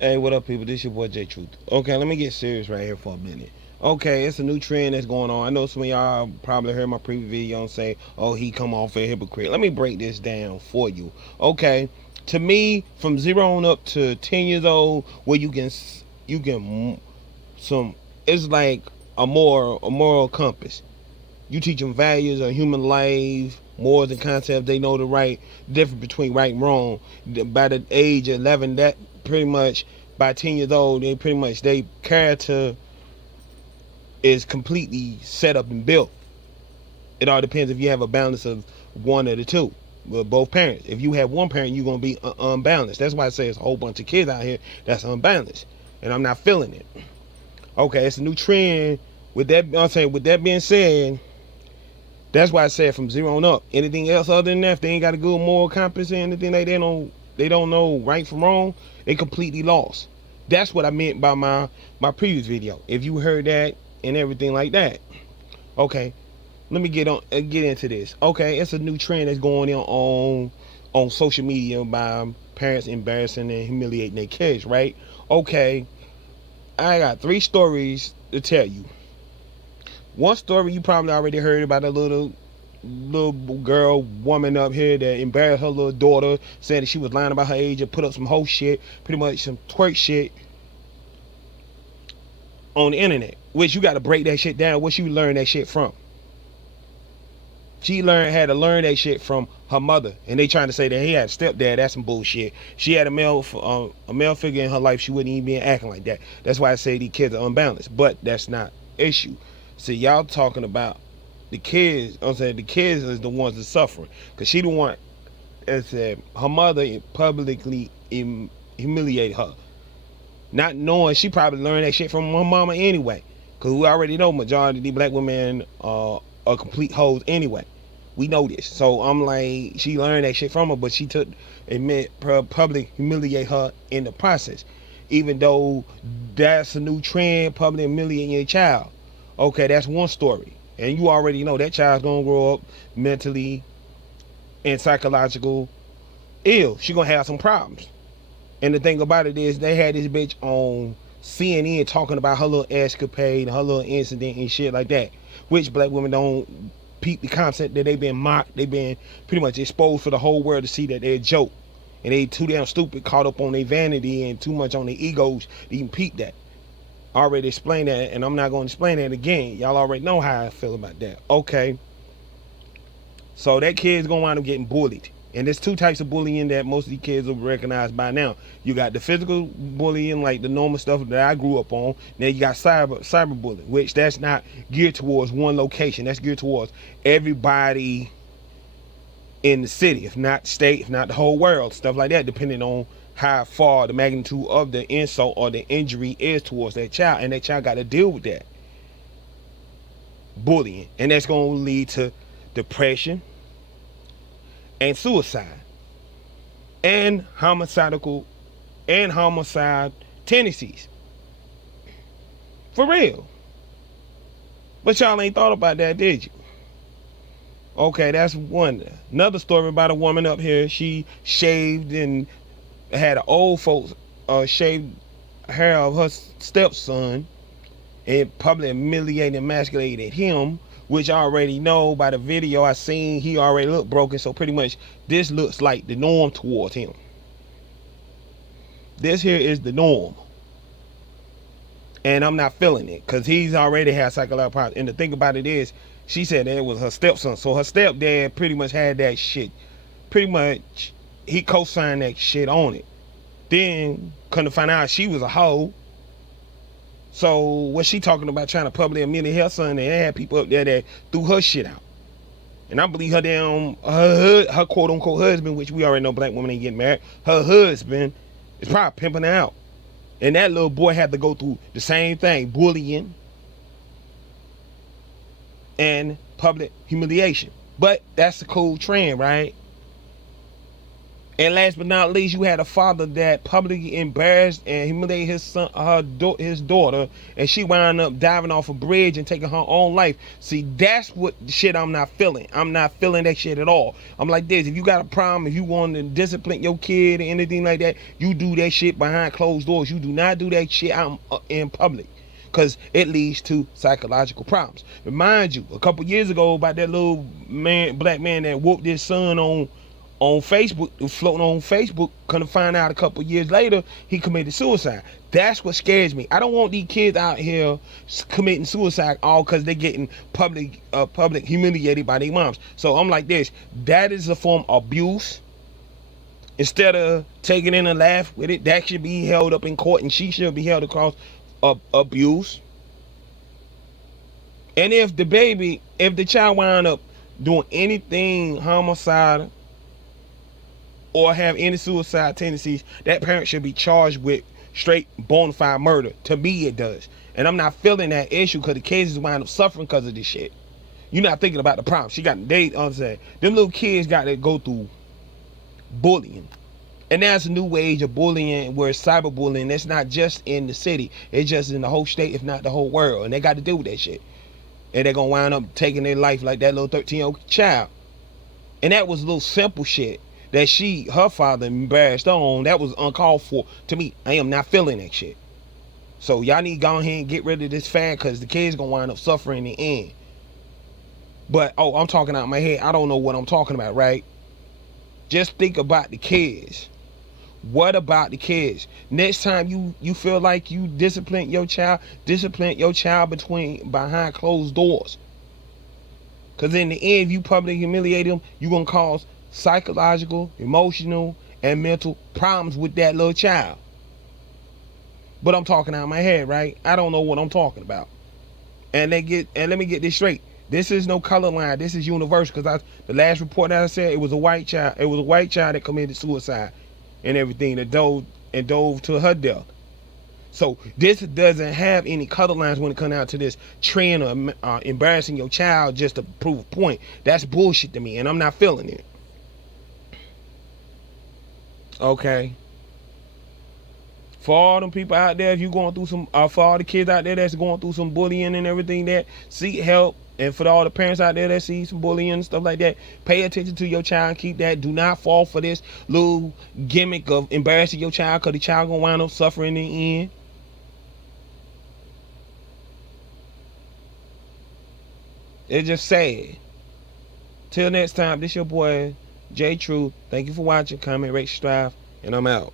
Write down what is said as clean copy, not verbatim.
Hey, what up, people? This your boy J Truth. Okay, let me get serious right here for a minute. Okay, it's a new trend that's going on. I know some of y'all probably heard my previous video and say, "Oh, he come off a hypocrite." Let me break this down for you. Okay, to me, from 0 on up to 10 years old, where you can some, it's like a moral compass. You teach them values of human life, morals and concepts. They know the right difference between right and wrong. By the age of 11, that pretty much by 10 years old, they pretty much they character is completely set up and built. It all depends if you have a balance of one or the two. With both parents. If you have one parent, you're gonna be unbalanced. That's why I say it's a whole bunch of kids out here that's unbalanced, and I'm not feeling it. Okay, it's a new trend. With that, I'm saying. With that being said, that's why I said from 0 on up. Anything else other than that, if they ain't got a good moral compass or anything like that, they don't know right from wrong, they completely lost. That's what I meant by my previous video. If you heard that and everything like that. Okay, let me get into this. Okay, it's a new trend that's going on social media by parents embarrassing and humiliating their kids, right? Okay, I got 3 stories to tell you. One story you probably already heard about, a little girl woman up here that embarrassed her little daughter, said that she was lying about her age and put up some whole shit, pretty much some twerk shit on the internet. Which you got to break that shit down. Where she learned that shit from? She had to learn that shit from her mother, and they trying to say that he had a stepdad. That's some bullshit. She had a male figure in her life. She wouldn't even be acting like that. That's why I say these kids are unbalanced. But that's not issue. See, y'all talking about the kids. I'm saying the kids is the ones that suffering, because she the one that said her mother publicly humiliated her, not knowing she probably learned that shit from her mama anyway. Because we already know majority of the black women are complete hoes anyway. We know this. So I'm like, she learned that shit from her, but she took admit public humiliate her in the process. Even though that's a new trend, public humiliating your child. Okay, that's one story. And you already know that child's gonna grow up mentally and psychological ill. She gonna have some problems. And the thing about it is, they had this bitch on CNN talking about her little escapade, her little incident and shit like that. Which black women don't peep the concept that they been mocked. They been pretty much exposed for the whole world to see that they're a joke. And they too damn stupid, caught up on their vanity and too much on their egos to even peep that. I already explained that, and I'm not going to explain that again. Y'all already know how I feel about that. Okay. So that kid's going to wind up getting bullied. And there's 2 types of bullying that most of these kids will recognize by now. You got the physical bullying, like the normal stuff that I grew up on. Then you got cyber bullying, which that's not geared towards one location. That's geared towards everybody in the city, if not state, if not the whole world, stuff like that, depending on how far the magnitude of the insult or the injury is towards that child. And that child got to deal with that bullying. And that's going to lead to depression and suicide and homicide tendencies. For real. But y'all ain't thought about that, did you? Okay, that's one. Another story about a woman up here. She shaved and had an old folks shaved hair of her stepson and publicly humiliated and emasculated him, which I already know by the video I seen. He already looked broken, so pretty much this looks like the norm towards him. This here is the norm. And I'm not feeling it, because he's already had psychological problems. And the thing about it is, she said that it was her stepson. So her stepdad pretty much had that shit. Pretty much, he co-signed that shit on it. Then, couldn't find out she was a hoe. So what she talking about, trying to publicly humiliate her son, and they had people up there that threw her shit out. And I believe her quote unquote husband, which we already know black women ain't getting married, her husband is probably pimping her out. And that little boy had to go through the same thing, bullying and public humiliation. But that's a cool trend, right? And last but not least, you had a father that publicly embarrassed and humiliated his daughter, and she wound up diving off a bridge and taking her own life. See, that's what shit I'm not feeling. I'm not feeling that shit at all. I'm like this: if you got a problem, if you want to discipline your kid or anything like that, you do that shit behind closed doors. You do not do that shit out in public, because it leads to psychological problems. Remind you, a couple years ago, about that little black man that whooped his son on Facebook, floating on Facebook, couldn't find out a couple years later he committed suicide. That's what scares me. I don't want these kids out here committing suicide all because they're getting public humiliated by their moms. So I'm like this: that is a form of abuse. Instead of taking in a laugh with it, that should be held up in court, and she should be held across abuse. And if the child wound up doing anything homicidal or have any suicide tendencies, that parent should be charged with straight bona fide murder. To me, it does. And I'm not feeling that issue because the kids is wind up suffering because of this shit. You're not thinking about the problem. Them little kids got to go through bullying. And that's a new age of bullying where it's cyberbullying. That's not just in the city. It's just in the whole state, if not the whole world. And they got to deal with that shit. And they're going to wind up taking their life like that little 13-year-old child. And that was a little simple shit that her father embarrassed on. That was uncalled for. To me, I am not feeling that shit. So y'all need to go ahead and get rid of this fan, because the kids gonna wind up suffering in the end. But I'm talking out my head. I don't know what I'm talking about, right? Just think about the kids. What about the kids? Next time you feel like you discipline your child behind closed doors. Because in the end, if you publicly humiliate them, you're gonna cause psychological, emotional, and mental problems with that little child. But I'm talking out of my head, right? I don't know what I'm talking about. And let me get this straight. This is no color line. This is universal. Because the last report that I said, it was a white child. It was a white child that committed suicide and everything, that dove to her death. So this doesn't have any color lines when it comes down to this trend of embarrassing your child just to prove a point. That's bullshit to me, and I'm not feeling it. Okay. For all them people out there, if you going through for all the kids out there that's going through some bullying and everything, that seek help. And for all the parents out there that see some bullying and stuff like that, pay attention to your child. Keep that. Do not fall for this little gimmick of embarrassing your child, because the child gonna wind up suffering in the end. It's just sad. Till next time, this your boy J Truth. Thank you for watching. Comment, rate, subscribe, and I'm out.